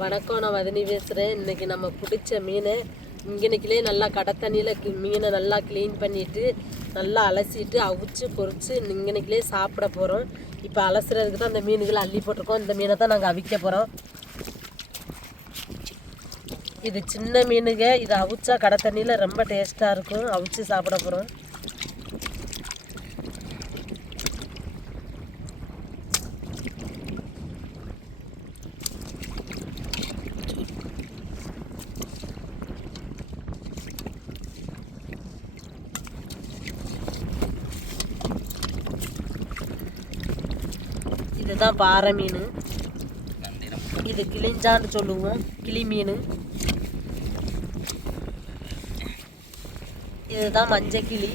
வணக்கம், நான் வதனி பேசுகிறேன். இன்றைக்கி நம்ம பிடிச்ச மீன் இங்கனைக்கிலே நல்லா கடை தண்ணியில் மீனை நல்லா க்ளீன் பண்ணிவிட்டு நல்லா அலசிட்டு அவிச்சு பொரித்து இங்கனைக்கிலே சாப்பிட போகிறோம். இப்போ அலசுறதுக்கு தான் அந்த மீன்களை அள்ளி போட்டிருக்கோம். இந்த மீனை தான் நாங்கள் அவிக்க போகிறோம். இது சின்ன மீனுங்க. இது அவிச்சா கடை தண்ணியில் ரொம்ப டேஸ்ட்டாக இருக்கும். அவிச்சு சாப்பிட போகிறோம். இதுதான் பாறை மீன். இது கிளிஞ்சான்னு சொல்லுவோம், கிளி மீன். இதுதான் மஞ்சள் கிளி.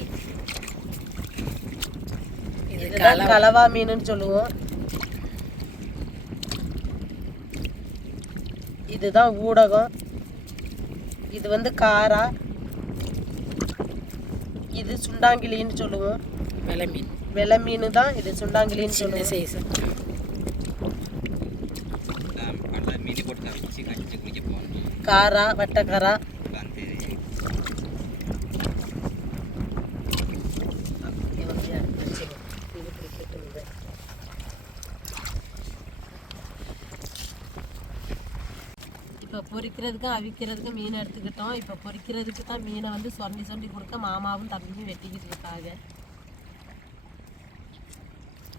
இதுதான் கலவா மீனுன்னு சொல்லுவோம். இதுதான் ஊடகம். இது வந்து காரா. இது சுண்டாங்கிளின்னு சொல்லுவோம். வெலை மீன் தான் இது. சுண்டாங்கிளின்னு சொல்லுவோம். காரா, வட்டக்காரா. இப்போ பொரிக்கிறதுக்கும் அவிக்கிறதுக்கும் மீன் எடுத்துக்கிட்டோம். இப்போ பொரிக்கிறதுக்கு தான் மீனை வந்து சொண்டி சொண்டி கொடுக்க மாமாவும் தம்பியும் வெட்டிக்கிட்டு இருக்காங்க.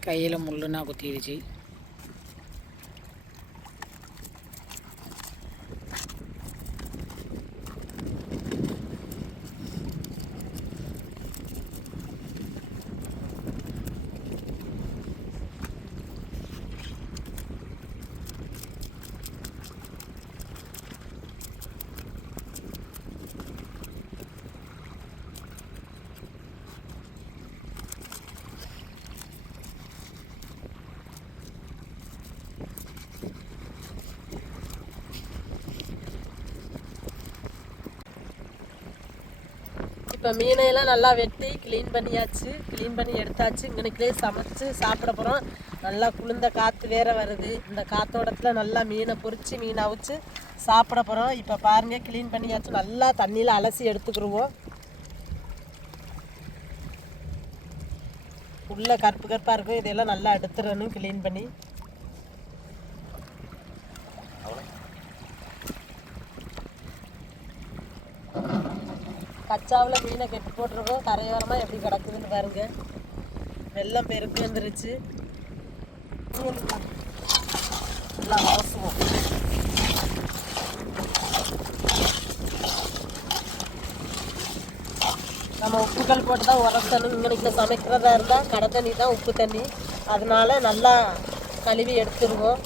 கையில் முள்ளுனா குத்திடுச்சு. இப்போ மீனையெல்லாம் நல்லா வெட்டி க்ளீன் பண்ணியாச்சு. க்ளீன் பண்ணி எடுத்தாச்சு. இங்கனைக்கிலே சமைச்சு சாப்பிட போகிறோம். நல்லா குளிர்ந்த காற்று வேறு வருது. இந்த காற்றோடத்தில் நல்லா மீனை பொரித்து மீனை அவிச்சு சாப்பிட போகிறோம். இப்போ பாருங்கள், க்ளீன் பண்ணியாச்சு. நல்லா தண்ணியில் அலசி எடுத்துக்கிடுவோம். உள்ளே கருப்பு கருப்பாக இருக்கும். இதெல்லாம் நல்லா எடுத்துடணும் க்ளீன் பண்ணி. கச்சாவில் மீனை கெட்டு போட்டிருக்கோம். கரையோரமாக எப்படி கிடக்குதுன்னு பாருங்க. வெள்ளம் பெருக்கு வந்துருச்சு. நல்லா அவசுவோம். நம்ம உப்புக்கள் போட்டு தான் உரத்தணும். இங்கனைக்கு சமைக்கிறதா இருந்தால் கடை தண்ணி தான் உப்பு தண்ணி. அதனால நல்லா கழுவி எடுத்துருவோம்.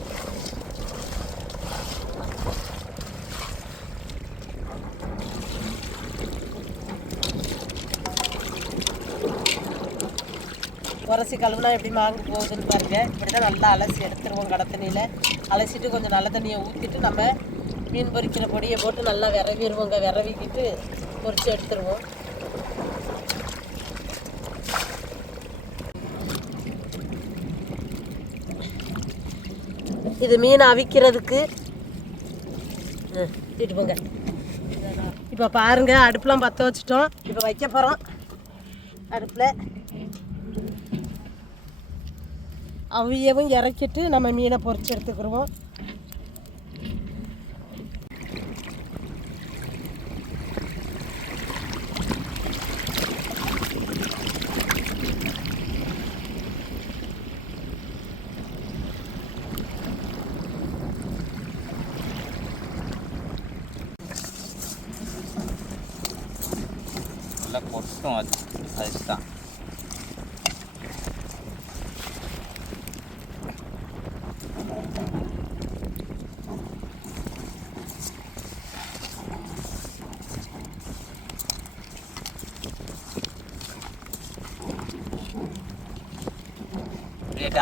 உரசி கழுவுனா எப்படி மாங்கு போகுதுன்னு பாருங்கள். இப்படி தான் நல்லா அலசி எடுத்துருவோம். கடை தண்ணியில் அலசிட்டு கொஞ்சம் நல்ல தண்ணியை ஊற்றிட்டு நம்ம மீன் பொரிக்கிற பொடியை போட்டு நல்லா விரவிடுவோங்க. விரவிக்கிட்டு பொரித்து எடுத்துருவோம். இது மீன் அவிக்கிறதுக்கு வீட்டு போங்க. இப்போ பாருங்கள், அடுப்பெலாம் பற்ற வச்சுட்டோம். இப்போ வைக்க போகிறோம். அடுப்பில் அவியவும் இறக்கிட்டு நம்ம மீனை பொரிச்சு எடுத்துக்கிடுவோம். நல்லா கொட்டும். அதுதான்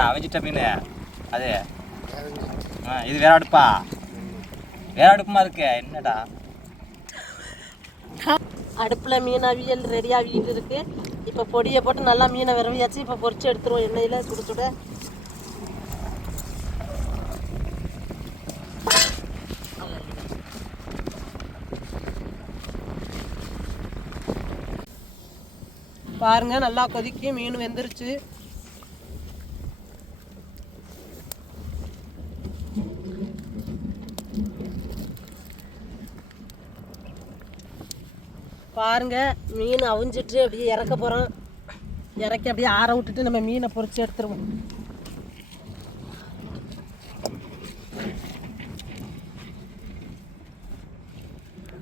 அவிச்சிட்ட மீன் அது. இது வேற அடுப்பா? வேற அடுப்புமா இருக்கு. என்னடா அடுப்பில் மீன் அவியல் ரெடியாகிட்டு இருக்குது. இப்போ பொடியை போட்டு நல்லா மீனை விரவியாச்சு. இப்போ பொரிச்சு எடுத்துருவோம் எண்ணெயில் சுட சுட. பாருங்க நல்லா கொதிக்கி மீன் வெந்துருச்சு. பாருங்க மீன் அவிஞ்சிட்டு அப்படியே இறக்க போகிறோம். இறக்கி அப்படியே ஆற விட்டுட்டு நம்ம மீனை பொரிச்சு எடுத்துருவோம்.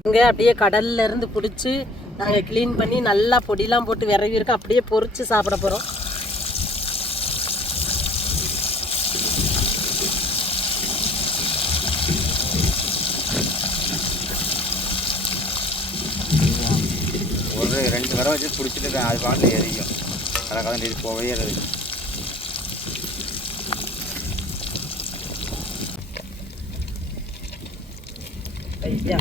இங்கே அப்படியே கடல்ல இருந்து பிடிச்சி நாங்கள் க்ளீன் பண்ணி நல்லா பொடியெலாம் போட்டு விரவி இருக்கோம். அப்படியே பொரிச்சு சாப்பிட போகிறோம். ஒரு 2 வரை வச்சு பிடிச்சிட்டு அது பாட்டில் எரியும். கலக்காலம் இது போவேறது. ஐயா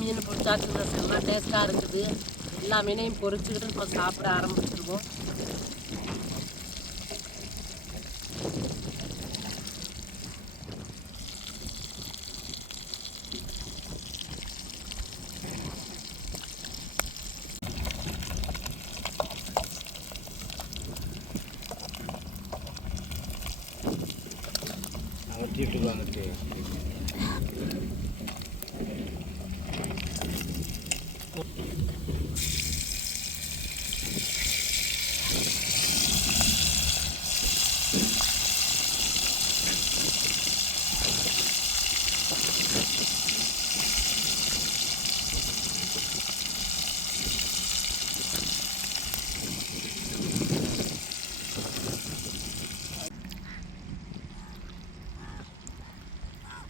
மீன் பொரிச்சாச்சுங்க. செம்ம டேஸ்ட்டாக இருக்குது. எல்லா மீனையும் பொரிச்சுக்கிட்டு இப்போ சாப்பிட ஆரம்பிச்சிருவோம். வந்துட்டு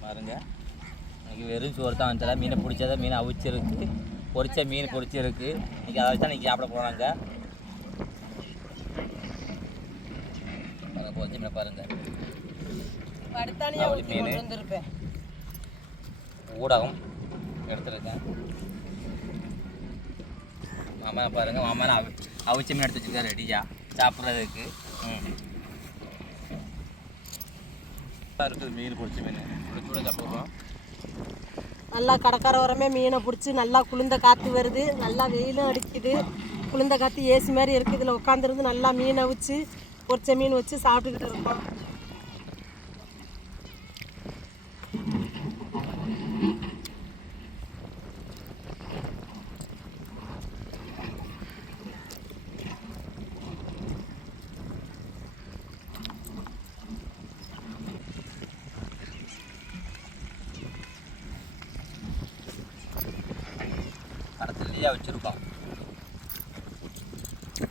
பாருங்க. எனக்கு வெறும் சோறு தான் வந்துடல. மீனை பிடிச்சதை மீன் அவிச்சிருக்கு, பொரிச்ச மீன் பொரிச்சிருக்கு. இன்றைக்கி அதை வச்சு தான் இன்றைக்கி சாப்பிட போகிறாங்க. பொரிச்ச மீனை பாருங்கள். மீன் ஊடகம் எடுத்துருக்கேன். மாமா பாருங்கள். மாமா அவிச்ச மீன் எடுத்து வச்சுருக்கேன் ரெடியாக சாப்பிட்றதுக்கு. இருக்குது மீன் பொரிச்ச மீன் கூட சாப்பிட்றோம். நல்லா கடற்கரை ஓரமே மீனை பிடிச்சி நல்லா குளிர்ந்த காற்று வருது. நல்லா வெயிலும் அடிக்குது. குளிர்ந்த காற்று ஏசி மாதிரி இருக்குது. இதில் உட்காந்துருந்து நல்லா மீனை வச்சு பொரிச்ச மீன் வச்சு சாப்பிட்டுக்கிட்டு இருக்கோம். கடத்தண்ணியாக வச்சுருக்கோம்.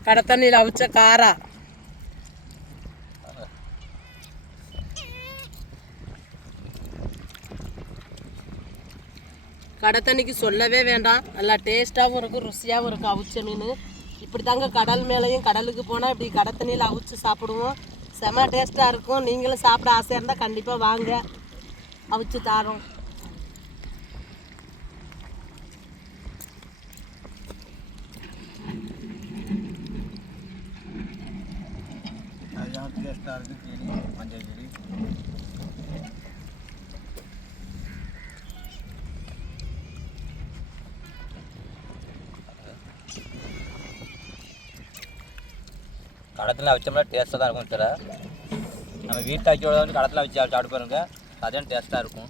கடத்தண்ணியில் அவிச்ச காரா. கடத்தண்ணிக்கு சொல்லவே வேண்டாம். நல்லா டேஸ்ட்டாகவும் இருக்கும், ருசியாகவும் இருக்கும் அவிச்ச மீன். இப்படி தாங்க கடல் மேலேயும் கடலுக்கு போனால் இப்படி கடத்தண்ணியில் அவிச்சு சாப்பிடுவோம். செம டேஸ்ட்டாக இருக்கும். நீங்களும் சாப்பிட ஆசையாக இருந்தால் கண்டிப்பாக வாங்க, அவிச்சு தாரோம். டேஸ்ட்டாக இருக்குது. கிளி மஞ்சள் கிளி கடத்தில் வச்சோம்னா டேஸ்ட்டாக தான் இருக்கும். தெரியல நம்ம வீட்டில் வைக்கிறத வந்து கடத்தில் வச்சு சாப்பிட்டு பாருங்க, அதே டேஸ்ட்டாக இருக்கும்.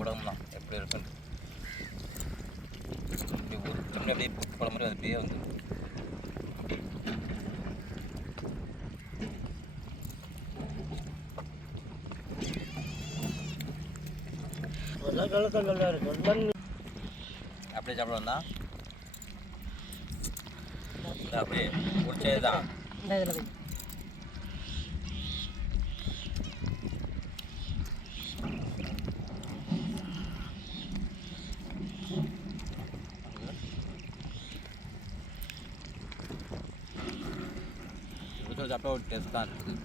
ஊடகம் தான் எப்படி இருக்குன்னு அப்படியே போகிற மாதிரி அது அப்படியே வந்து அப்படியே சாப்பிடுவோம்னா அப்படியே பிடிச்சது தான். இந்த இதில் வை. சாப்பிட்டா ஒரு டேஸ்ட் தான் இருக்குது.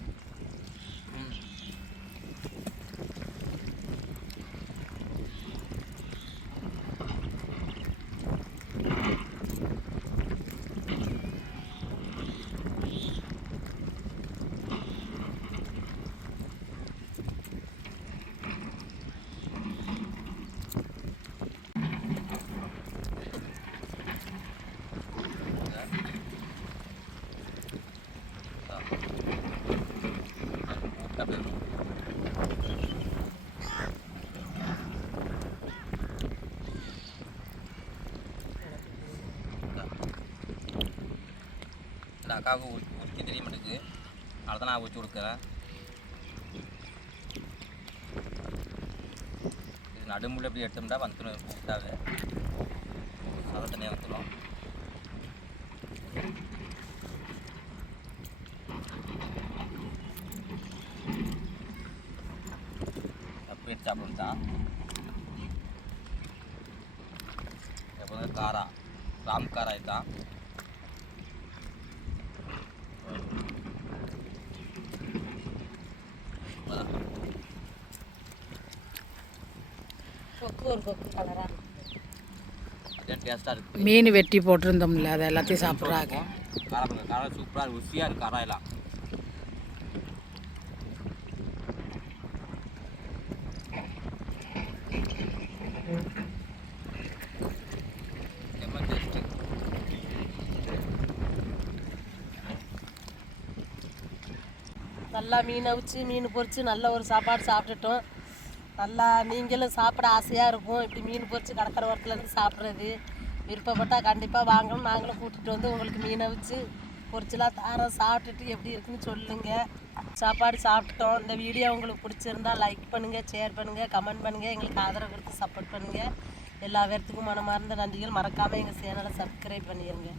இந்த அக்காவுக்கு உரிக்க தெரிய மாட்டேங்குது, அதை தான் நான் ஊற்றி கொடுக்குறேன். இது நடுமுள்ள எப்படி எடுத்தோம்னா வந்துடும், கூப்பிட்டாவே அதை தனியாக வந்துடும். அப்படி எடுத்து சாப்பிடணும் தான். எப்போ வந்து காரா ராம் காரா இதுதான். கொக்கு ஒரு கொக்கு கலராக அதே டேஸ்ட்டாக இருக்குது. மீன் வெட்டி போட்டிருந்தோம்ல அதை எல்லாத்தையும் சாப்பிட்றாங்க. காரம் காரம் சூப்பராக ருசியாக இருக்குது காராயெல்லாம். நல்லா மீன் அவிச்சு மீன் பொரித்து நல்ல ஒரு சாப்பாடு சாப்பிட்டுட்டோம். நல்லா நீங்களும் சாப்பிட ஆசையாக இருக்கும் இப்படி மீன் பொரித்து கடற்கரை ஓரத்துலேருந்து சாப்பிட்றது. விருப்பப்பட்டால் கண்டிப்பாக வாங்கணும், நாங்களும் கூட்டிகிட்டு வந்து உங்களுக்கு மீன் அவிச்சு பொரிச்சுலாம் தாரம் சாப்பிட்டுட்டு எப்படி இருக்குன்னு சொல்லுங்கள். சாப்பாடு சாப்பிட்டோம். இந்த வீடியோ உங்களுக்கு பிடிச்சிருந்தா லைக் பண்ணுங்கள், ஷேர் பண்ணுங்கள், கமெண்ட் பண்ணுங்கள், எங்களுக்கு ஆதரவு கொடுத்து சப்போர்ட் பண்ணுங்கள். எல்லா பேர்த்துக்கும் மனமார்ந்த நன்றிகள். மறக்காமல் எங்கள் சேனலை சப்ஸ்கிரைப் பண்ணிடுங்க.